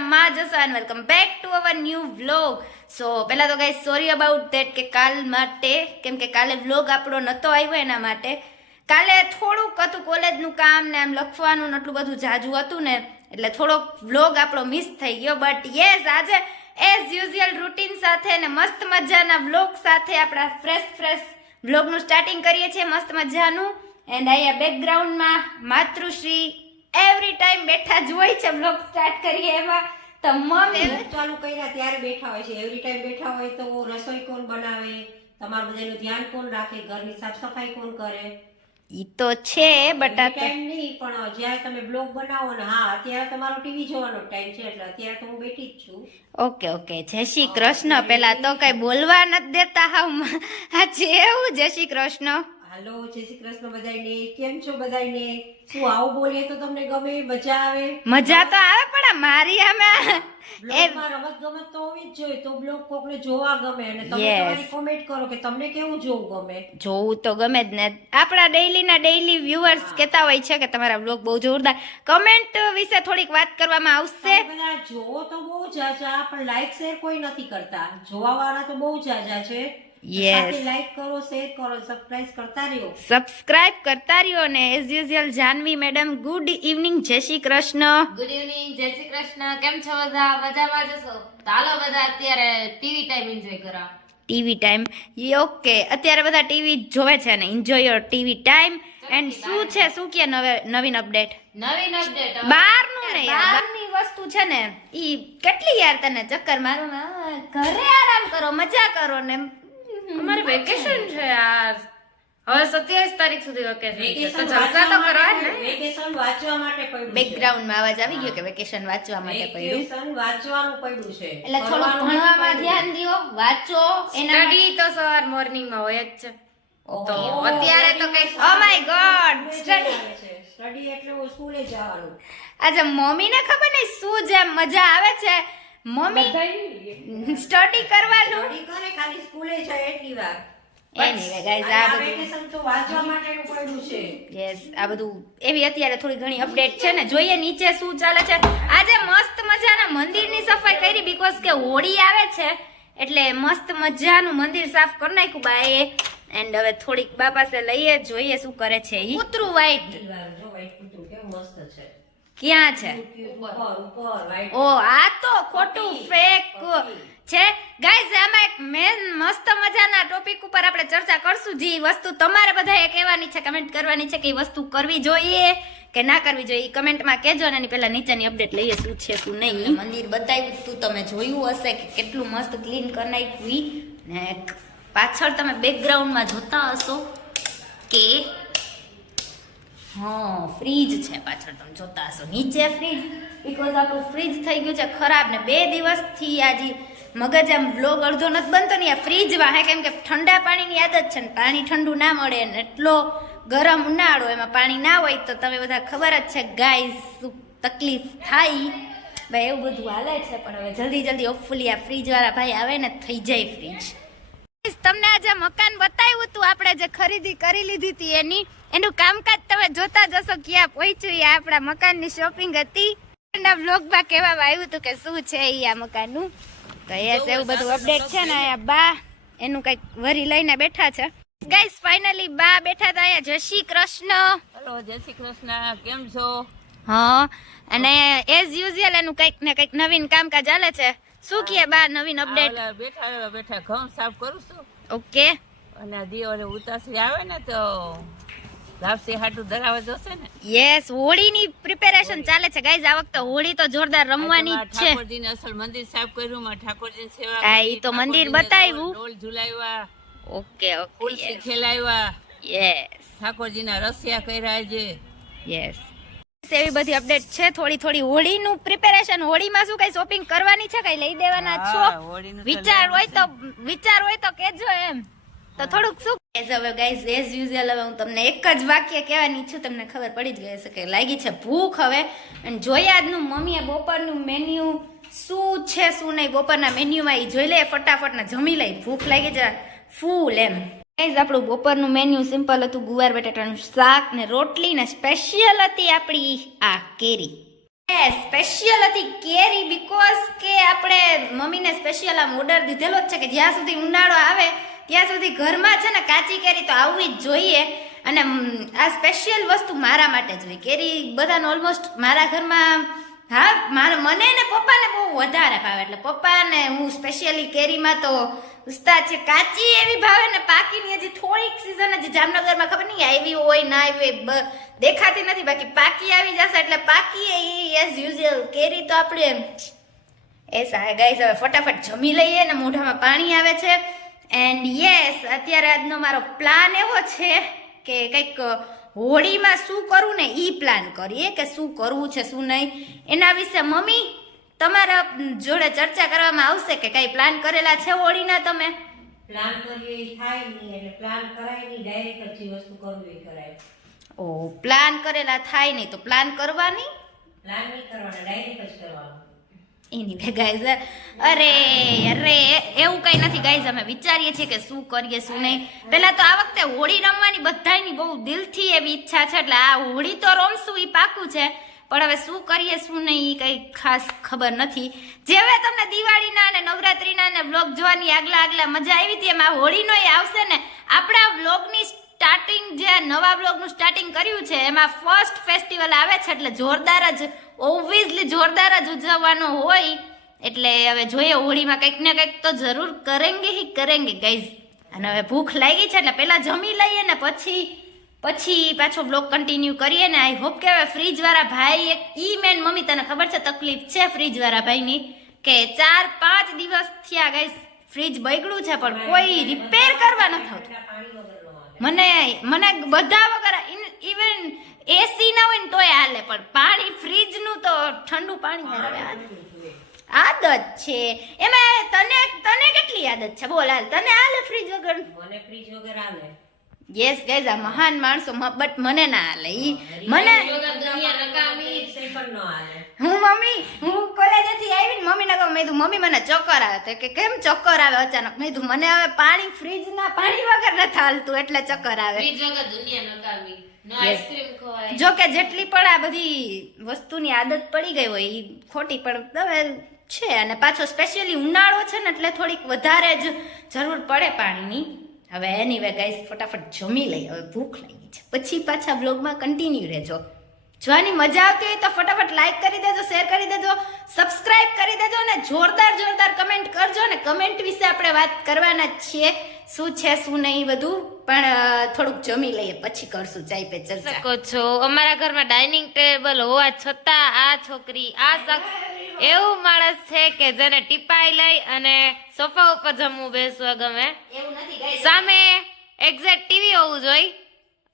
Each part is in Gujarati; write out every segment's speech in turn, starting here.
મજામાં જશો and welcome back to our new vlog so પહેલાં તો ગાઈસ સોરી અબાઉટ ધેટ કે કાલ માટે, કેમ કે કાલે વ્લોગ આપણો નહોતો આવ્યો એના માટે. કાલે થોડુંક હતું કોલેજનું કામ ને એમ લખવાનું એટલું બધું જાજુ હતું ને, એટલે થોડોક વ્લોગ આપણો મિસ થઈ ગયો. બટ યસ આજે એઝ યુઝ્યુઅલ રૂટીન સાથે ને મસ્ત મજાના વ્લોગ સાથે આપણા ફ્રેશ ફ્રેશ વ્લોગનું સ્ટાર્ટિંગ કરીએ છીએ, મસ્ત મજાનું. એન્ડ અહીંયા બેકગ્રાઉન્ડમાં માતૃશ્રી એવરી ટાઈમ બેઠા જ હોય છે બ્લોગ સ્ટાર્ટ કરીએ એમાં. તો મમ્મી ચાલુ કર્યા ત્યારે બેઠા હોય છે. એવરી ટાઈમ બેઠા હોય તો રસોઈ કોણ બનાવે? તમારું બધાનું ધ્યાન કોણ રાખે? ઘરની સાફ સફાઈ કોણ કરે? ઈ તો છે બટ ટાઈમ નહીં પણ જ્યારે તમે બ્લોગ બનાવો ને હા અત્યારે તમારો ટીવી જોવાનો ટાઈમ છે એટલે અત્યારે તો હું બેઠી જ છું. Okay okay. જય શ્રી કૃષ્ણ. પેલા તો કઈ બોલવા નથી દેતા હા છે એવું? જય શ્રી કૃષ્ણ. હાલો જય શ્રી કૃષ્ણ બધાયને. કેમ છો બધાયને? શું આવું બોલીએ તો તમને ગમે? મજા આવે? મજા તો આવે પણ આ મારી આમે બ્લોગમાં રમત ગમત તો હોવી જ જોઈએ. તો બ્લોગ કોકને જોવા ગમે અને તમે. તમારી કોમેન્ટ કરો કે તમને કેવું જોવું ગમે. જોવું તો ગમે જ ને. આપણા ડેઈલીના ડેઈલી વ્યુઅર્સ કહેતા હોય છે કે તમારા વ્લોગ બહુ જોરદાર. કમેન્ટ વિશે થોડીક વાત કરવામાં આવશે. બધા જોવો તો બહુ જાજા પણ લાઈક શેર કોઈ નથી કરતા. જોવા વાળા તો બહુ જાજા છે. સાથે લાઈક કરો શેર કરો સબસ્ક્રાઇબ કરતા રહ્યો. સબસ્ક્રાઇબ કરતા રહ્યો ને as usual Janvi madam good evening જય શ્રી કૃષ્ણ. ગુડ ઇવનિંગ જય શ્રી કૃષ્ણ. કેમ છો બધા? મજામાં જશો તો બધા અત્યારે ટીવી ટાઈમ એન્જોય કરવા ટીવી ટાઈમ ઓકે અત્યારે બધા ટીવી જોવે છે ને enjoy your TV time and શું છે? શું કે નવે નવીન અપડેટ નવીન અપડેટ બહારનું ને બહારની વસ્તુ છે ને ઈ કેટલી યાર તને ચક્કર મારો? ને, ઘરે આરામ કરો મજા કરો ને અમારે વેકેશન છે યાર. હવે સત્યાવીસ તારીખ સુધી વેકેશન છે. તો જલસા તો કરવા ને. વેકેશન વાંચવા માટે પડ્યું બેકગ્રાઉન્ડમાં અવાજ આવી ગયો કે વેકેશન વાંચવા માટે પડ્યું? વેકેશન વાંચવાનું પડ્યું છે. એટલે થોડું ભણવામાં ધ્યાન દ્યો વાંચો એના સ્ટડી તો સવાર મોર્નિંગમાં હોય જ છે. તો અત્યારે તો કઈ oh my God study study એટલે સ્કૂલે જવાનું. આજે મમ્મીને ખબર નહીં શું જે મજા આવે છે? મમ્મી સ્ટડી કરવાનું? સ્ટડી કરે ખાલી સ્કૂલે જાય એટલી વાર. આ બધું- તો વાંચવા માટેનું પડ્યું છે. યસ આ બધું એવી અત્યારે થોડી ઘણી અપડેટ છે ને જોઈએ નીચે શું ચાલે છે. આજે મસ્ત મજાના મંદિરની સફાઈ કરી બીકોઝ કે હોળી આવે છે એટલે મસ્ત મજાનું મંદિર સાફ કરી નાખ્યું બાએ. એન્ડ હવે થોડીક બા પાસે લઈએ જોઈએ શું કરે છે ઈ. કૂતરું વાઈટ white કૂતરું કેવું મસ્ત છે. ક્યાં છે? ઓ આ તો ખોટું ફેક છે. ગાઈઝ આમાં એક મેન મસ્ત મજાના ટોપિક ઉપર આપણે ચર્ચા કરશું જે વસ્તુ તમારે બધાએ કહેવાની છે કમેન્ટ કરવાની છે કે એ વસ્તુ કરવી જોઈએ કે ના કરવી જોઈએ કમેન્ટમાં કહેજો અને એની પહેલાં નીચેની અપડેટ લઈએ શું છે શું નહીં. મંદિર બતાવ્યું તું તમે જોયું હશે કે કેટલું મસ્ત ક્લીન કરી નાખ્યું. ને પાછળ તમે બેકગ્રાઉન્ડમાં જોતા હશો કે હા ફ્રીજ છે પાછળ, તમે જોતા હશો. નીચે ફ્રીજ બીકોઝ આપણું ફ્રીજ થઈ ગયું છે ખરાબ ને બે દિવસથી આજે મગજ આમ બ્લોગ અડધો નથી બનતો ને, આ ફ્રીજ વાહે, કેમ કે ઠંડા પાણીની આદત છે ને, પાણી ઠંડુ ના મળે ને, એટલો ગરમ ઉનાળો એમાં પાણી ના હોય તો તમે બધા ખબર જ છે ગાય શું તકલીફ થાય? ભાઈ, એવું બધું હાલે છે, પણ હવે જલ્દી જલ્દી હોપફુલી આ ફ્રીજ વાળા ભાઈ આવે ને, થઈ જાય ફ્રીજ તમને આજે મકાન બતાવ્યું હતું આપણે જે ખરીદી કરી લીધી હતી એની એનું કામકાજ તમે જોતા જશો ક્યાં પહોંચ્યું એ આપણા મકાનની શોપિંગ હતી. એના બ્લોગમાં કહેવામાં આવ્યું હતું કે શું છે એ આ મકાનનું. તો યસ એવું બધું અપડેટ છે ને અહીંયા બા એનું કંઈક વરી લઈને બેઠા છે. ગાઈસ ફાઇનલી બા બેઠા હતા અહીંયા. જય શ્રી કૃષ્ણ. હેલો જય શ્રી કૃષ્ણ. કેમ છો? હા અને એઝ યુઝ્યુઅલ એનું કંઈક ને કંઈક નવીન કામકાજ ચાલે છે. શું કહે બા નવીન અપડેટ બેઠા બેઠા ઘઉં સાફ કરું છું. ઓકે. અને આ દિવાળી ઉતાસી આવે ને તો લાપસી હાટું ધરાવા જોશે ને. યસ હોળીની પ્રિપેરેશન ચાલે છે. ગાઈઝ આ વખતે હોળી તો જોરદાર રમવાની જ છે. ઠાકોરજીને અસલ મંદિર સાફ કર્યું માં ઠાકોરજીની સેવા હા, ઈ તો મંદિર બતાવ્યું. ઢોલ ઝુલાવ્યા ઓકે ઓકે ફૂલથી ખેલાવ્યા. યસ ઠાકોરજીના રસિયા કર્યા છે યસ એવી બધી અપડેટ છે. થોડી થોડી હોળીનું પ્રિપેરેશન હોળીમાં શું કઈ શોપિંગ કરવાની છે? કઈ લઈ દેવાના છો? વિચાર હોય તો વિચાર હોય તો કેજો એમ. તો થોડુંક શું? એઝ હવે ગાઈઝ એઝ યુઝ્યુઅલ હવે હું તમને એક જ વાક્ય કહેવાની છું. તમને ખબર પડી જ ગઈ હશે કે લાગી છે ભૂખ હવે. અને જોઈએ આજનું મમ્મીએ બપોરનું મેન્યુ શું છે શું નહીં? બપોરના મેન્યુમાં એ જોઈ લે ફટાફટ ને જમી લઈ ભૂખ લાગી જાય ફૂલ એમ. ગાઈઝ આપણું બપોરનું મેન્યુ સિમ્પલ હતું, ગુવાર, બટાટાનું શાક ને રોટલી ને સ્પેશિયલ હતી આપણી આ કેરી. સ્પેશિયલ હતી કેરી બીકોઝ કે આપણે મમ્મીને સ્પેશિયલ આમ ઓર્ડર દીધેલો જ છે કે જ્યાં સુધી ઉનાળો આવે, ત્યાં સુધી ઘરમાં છે ને કાચી કેરી તો આવવી જ જોઈએ. અને આ સ્પેશિયલ વસ્તુ મારા માટે જ હોય. કેરી બધાને ઓલમોસ્ટ મારા ઘરમાં, હા, મારા, મને ને પપ્પાને બહુ વધારે ભાવે. એટલે પપ્પાને હું સ્પેશિયલી કેરીમાં તો ઉસ્તાદ છે કાચી એવી ભાવે ને પાકીની હજી થોડીક સિઝન હજી જામનગરમાં ખબર નહીં આવી હોય, ના આવી હોય દેખાતી નથી. બાકી પાકી આવી જશે એટલે પાકી એ એઝ યુઝ્યુઅલ કેરી તો આપણે એ સાહેબ ગાઈસ હવે ફટાફટ જમી લઈએ ને મોઢામાં પાણી આવે છે. એન્ડ યસ અત્યારે આજનો મારો પ્લાન એવો છે કે કંઈક હોળીમાં શું કરવું ને એ પ્લાન કરીએ કે શું કરવું છે, શું નહીં. એના વિશે મમ્મી તમારા જોડે ચર્ચા કરવામાં આવશે કે કઈ પ્લાન કરેલા છે હોળીના તમે? પ્લાન કરીએ થાય નહીં એટલે પ્લાન કરાય નહીં ડાયરેક્ટ જ વસ્તુ કરવી કરાય. ઓ પ્લાન કરેલા થાય નહીં તો પ્લાન કરવાની? પ્લાન નહીં કરવાના ડાયરેક્ટ જ કરવાનું. એની બે ગાઈઝ અરે અરે એવું કઈ નથી ગાઈઝ અમે વિચારીએ છીએ કે શું કરીએ શું નહીં. પહેલાં તો આ વખતે હોળી રમવાની બધાયની બહુ દિલથી એવી ઈચ્છા છે એટલે આ હોળી તો રમશું એ પાકું છે. પણ હવે શું કરીએ, શું નહીં એ કંઈ ખાસ ખબર નથી. જેવે તમને દિવાળીના અને નવરાત્રીના અને વ્લોગ જોવાની આગલા આગલા મજા આવી હતી, એમાં હોળીનો આવશે ને. આપણા વ્લોગની સ્ટાર્ટિંગ જે નવા બ્લોગનું સ્ટાર્ટિંગ કર્યું છે, એમાં ફર્સ્ટ ફેસ્ટિવલ આવે છે, એટલે જોરદાર જ ઓબ્વિયસલી જોરદાર જ ઉજવવાનો હોય. એટલે હવે જોઈએ, હોળીમાં કંઈક ને કંઈક તો જરૂર કરેંગે હી કરેંગે ગાઈઝ અને હવે ભૂખ લાગી છે, એટલે પહેલાં જમી લઈએ ને પછી પછી પાછો બ્લોગ કન્ટિન્યુ કરીએ ને આઈ હોપ કે હવે ફ્રીજ ભાઈ એક ઈ મેન મમ્મી તને ખબર છે તકલીફ છે ફ્રીજવાળા ભાઈની કે ચાર પાંચ દિવસ થયા ગઈ ફ્રીજ બગડ્યું છે પણ કોઈ રિપેર કરવા વગરનો આવે મને મને બધા વગર ઇવન એસી ના હોય ને તોય હાલે પણ પાણી ફ્રીજનું તો ઠંડુ પાણી આદત. છે. એમાં તને તને કેટલી આદત છે? બોલ હાલ તને હાલે ફ્રીજ વગર? મને ફ્રીજ વગર આવે યસ ગાઈઝ આ મહાન માણસો બટ મને ના હાલે. ઈ મને હું મમ્મી હું કોલેજેથી આવી ને મમ્મીને કહું મેં મમ્મી મને ચક્કર આવે. તો કે કેમ ચક્કર આવે અચાનક? મેં કીધું મને હવે પાણી ફ્રીજના પાણી વગર નથી હાલતું એટલે ચક્કર આવે. ફ્રીજ વગર દુનિયા નકામી. જો કે જેટલી પણ આ બધી વસ્તુની આદત પડી ગઈ હોય એ ખોટી પણ હવે છે. અને પાછો સ્પેશિયલી ઉનાળો છે ને એટલે થોડીક વધારે જ જરૂર પડે પાણીની. હવે એની ગાઈસ ફટાફટ જમી લઈ હવે ભૂખ લાગી છે. પછી પાછા બ્લોગમાં કન્ટિન્યુ રહેજો. જોવાની મજા આવતી હોય તો ફટાફટ લાઈક કરી દેજો શેર કરી દેજો સબસ્ક્રાઇબ કરી દેજો અને જોરદાર જોરદાર કમેન્ટ કરજો ને કમેન્ટ વિશે આપણે વાત કરવાના જ છીએ. શું છે, શું નહીં બધું. પણ થોડુંક જમી લઈએ, પછી કરશું. ચાય પે ચર્ચા. શકો છો. અમારા ઘરમાં ડાઇનિંગ ટેબલ હોવા છતાં આ છોકરી, આ શખ્સ એવું માણસ છે કે જેને ટીપાઈ લઈ અને સોફા ઉપર જમવું બેસવા ગમે. સામે એક્ઝેક્ટ ટીવી હોવું જોઈએ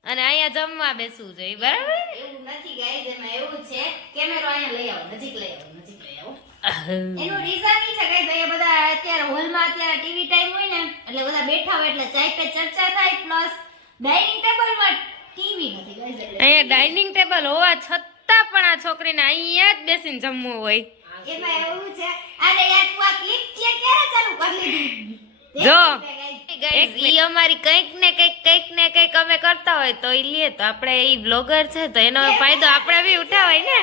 અને અહીંયા જમવા બેસવું જોઈએ બરાબર? એવું નથી ગાઈઝ એમાં એવું છે કેમેરો અહીંયા લઈ આવો નજીક લઈ આવો નજીક લઈ આવો. એનું રીઝન ઈ છે ગાઈસ અહીંયા બધા અત્યારે હોલમાં અત્યારે ટીવી ટાઈમ હોય ને એટલે બધા બેઠા હોય એટલે ચાય પે ચર્ચા થાય પ્લસ ડાઇનિંગ ટેબલમાં ટીવી નથી ગાઈઝ અહીંયા ડાઇનિંગ ટેબલ હોવા છતાં પણ આ છોકરીને અહીંયા જ બેસીને જમવું હોય. એમાં એવું છે અરે યાર તું આ ક્લિપ છે ક્યારે ચાલુ કરી લીધી? જો. ઈ અમારી કંઈક ને કંઈક કંઈક ને કંઈક અમે કરતા હોય તો ઈ લે તો આપણે ઈ બ્લોગર છે તો એનો ફાયદો આપણે બી ઉઠાવાય ને.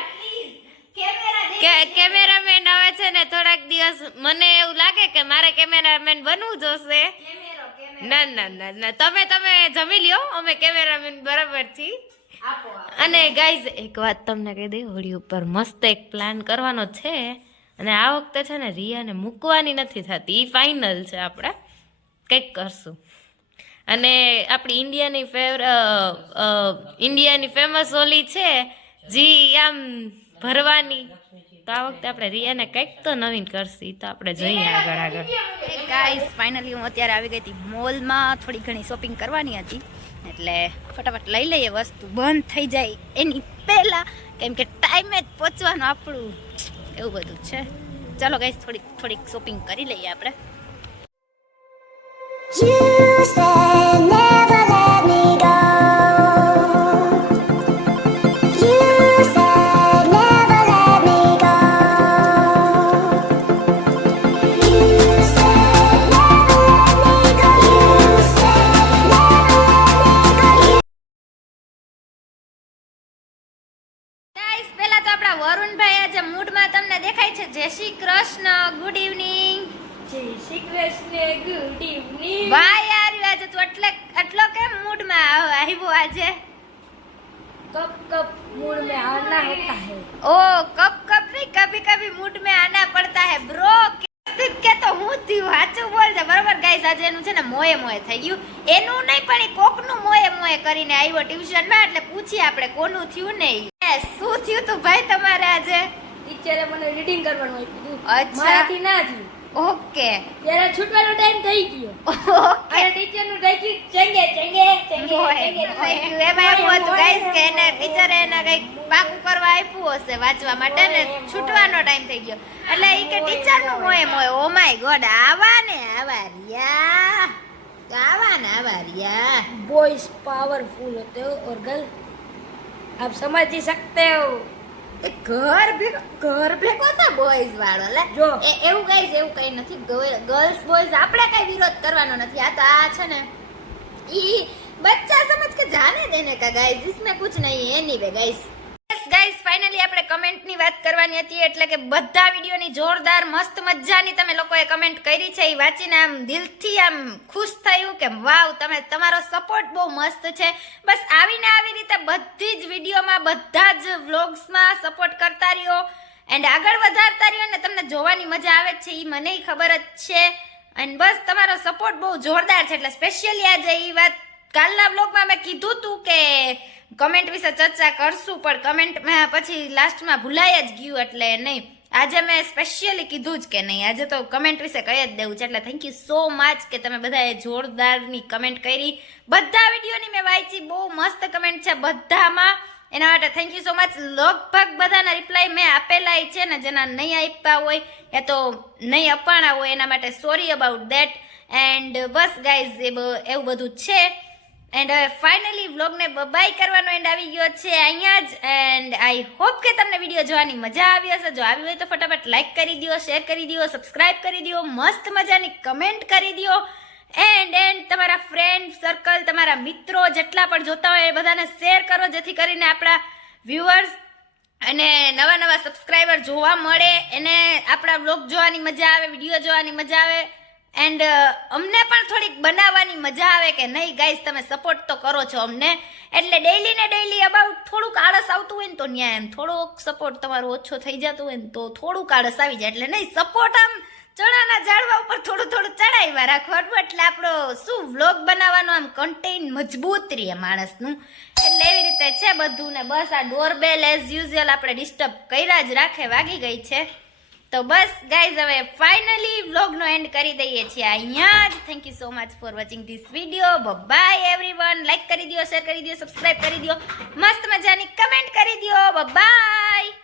કેમેરામેન હવે છે. ને થોડાક દિવસ મને એવું લાગે કે મારે કેમેરામેન બનવું જોશે. કેમેરો કેમેરો ના ના ના ના તમે તમે જમી લ્યો અમે કેમેરામેન બરાબર છીએ. અને ગાઈઝ એક વાત તમને કહી દઈ, હોળી ઉપર મસ્ત એક પ્લાન કરવાનો છે. અને આ વખતે છે ને રિયાને મૂકવાની નથી થતી. એ ફાઇનલ છે આપણે. કંઈક કરશું. અને આપણી ઇન્ડિયાની ફેવર ઇન્ડિયાની ફેમસ હોલી છે, જી આમ ભરવાની. તો આ વખતે આપણે રિયાને કંઈક તો નવીન કરશું. તો આપણે જોઈએ આગળ આગળ. ગાઈસ ફાઇનલી હું અત્યારે આવી ગઈ હતી મોલમાં થોડી ઘણી શોપિંગ કરવાની હતી. એટલે ફટાફટ લઈ લઈએ વસ્તુ. બંધ થઈ જાય એની પહેલા. કેમ કે ટાઈમે જ પહોંચવાનું આપણું. એવું બધું છે. ચાલો ગાઈસ થોડીક થોડીક શોપિંગ કરી લઈએ આપણે. જય શ્રી કૃષ્ણ ગુડ ઇવનિંગ જય શ્રી કૃષ્ણ ગુડ ઇવનિંગ વાહ યાર આજે તું એટલે એટલો કેમ મૂડમાં આવ્યો આજે? કપ કપ મૂડ મે આના હોતા હે. ઓ કપ કપ નહીં કભી કભી મૂડ મે આના પડતા હે. બ્રો કે તો હું થયું સાચું બોલ છે. બરાબર ગાઈસ આજે એનું છે ને મોએ મોએ થઈ ગયું. એનું નહીં પણ એ કોકનું મોએ મોએ કરીને આવ્યો ટ્યુશનમાં એટલે પૂછી આપણે કોનું થયું નહીં શું થયું તું ભાઈ તમારે આજે? ટીચરે મને રીડિંગ કરવાનું આપ્યું હતું મારાથી ના થયું. ઓકે. ત્યારે છૂટવાનો ટાઈમ થઈ ગયો. ઓકે. અને ટીચરનું થઈ ગયું ચંગે ચંગે ચંગે ચંગે એમાં એવું હતું ગાઈસ કે એને ટીચરે એને કંઈક પાકું કરવા આપ્યું હશે વાંચવા માટે ને છૂટવાનો ટાઈમ થઈ ગયો. એટલે એ કે ટીચરનું મોય મોય ઓ માય ગોડ આવા ને આવા રિયા આવા ને આવા રિયા બોયસ પાવરફુલ હતો ઓર ગર્લ આપ સમજી શકતે હો. ઘર ભેગો ઘર ભેગો તો બોયઝ વાળો લે? જો. એવું ગાઈસ એવું કઈ નથી. ગર્લ્સ બોયઝ આપણે કઈ વિરોધ કરવાનો નથી. આ તો આ છે ને ઈ બચ્ચા સમજ કે જાને દેને કા ગાઈઝ ઇસમે કુછ નહીં. Anyway guys yes guys finally આપણે કમેન્ટની વાત કરવાની હતી, એટલે કે બધા વિડીયોની જોરદાર, મસ્ત મજાની તમે લોકોએ કમેન્ટ કરી છે, એ વાંચીને આમ દિલથી આમ ખુશ થયું કે વાવ, તમે, તમારો સપોર્ટ બહુ મસ્ત છે. બસ આવીને આવી રીતે બધી જ વિડીયોમાં, બધા જ વ્લોગ્સમાં સપોર્ટ કરતા રહ્યો. એન્ડ આગળ વધારતા રહ્યો ને તમને જોવાની મજા આવે છે એ મને ખબર જ છે. અને બસ તમારો સપોર્ટ બહુ જોરદાર છે, એટલે સ્પેશિયલી આજે એ વાત કાલના બ્લોગમાં મેં કીધું તું કે કમેન્ટ વિશે ચર્ચા કરશું, પણ કમેન્ટમાં પછી લાસ્ટમાં ભૂલાઈ જ ગયું એટલે નહીં. આજે મેં સ્પેશિયલી કીધું જ કે નહીં. આજે તો કમેન્ટ વિશે કહી જ દેવું છે, એટલે થેન્ક યુ સો મચ કે તમે બધાએ જોરદારની કમેન્ટ કરી. બધા વિડીયોની મેં વાંચી, બહુ મસ્ત કમેન્ટ છે બધામાં. એના માટે થેન્ક યુ સો મચ લગભગ બધાના રિપ્લાય મેં આપેલા છે ને જેના નહીં આપ્યા હોય યા તો નહીં અપાણા હોય, એના માટે સોરી અબાઉટ દેટ એન્ડ બસ ગાઈઝ એવું બધું છે. એન્ડ હવે ફાઇનલી વ્લોગને બબાઈ કરવાનો એન્ડ આવી ગયો છે અહીંયા જ. એન્ડ આઈ હોપ કે તમને વીડિયો જોવાની મજા આવી હશે. જો આવી હોય તો ફટાફટ લાઇક કરી દો શેર કરી દો સબસ્ક્રાઇબ કરી દો મસ્ત મજાની કમેન્ટ કરી દો એન્ડ એન્ડ તમારા ફ્રેન્ડ સર્કલ તમારા મિત્રો જેટલા પણ જોતા હોય એ બધાને શેર કરો જેથી કરીને આપણા વ્યુઅર્સ અને નવા નવા સબસ્ક્રાઈબર જોવા મળે. એને આપણા બ્લોગ જોવાની મજા આવે વીડિયો જોવાની મજા આવે. એન્ડ અમને પણ થોડીક બનાવવાની મજા આવે કે નહીં ગાઈઝ તમે સપોર્ટ તો કરો છો અમને. એટલે ડેઈલી ને ડેઈલી અબાઉટ થોડુંક આળસ આવતું હોય ને તો ન્યાય એમ. થોડોક સપોર્ટ તમારો ઓછો થઈ જતો હોય ને તો થોડુંક આળસ આવી જાય. એટલે નહીં સપોર્ટ આમ ચણાના ઝાડવા ઉપર થોડું થોડું ચડાવ્યા રાખવાનું. એટલે આપણો શું વ્લોગ બનાવવાનો આમ કન્ટેન મજબૂત રહે માણસનું. એટલે એવી રીતે છે બધું ને બસ આ ડોરબેલ એઝ યુઝ્યુઅલ આપણે ડિસ્ટર્બ કર્યા જ રાખે, વાગી ગઈ છે. તો બસ ગાઈઝ હવે ફાઇનલી વ્લોગનો એન્ડ કરી દઈએ છીએ અહીંયા જ. Thank you so much for watching this video bye everyone like કરી દો શેર કરી દો સબસ્ક્રાઇબ કરી દો મસ્ત મજાની કમેન્ટ કરી દો બાય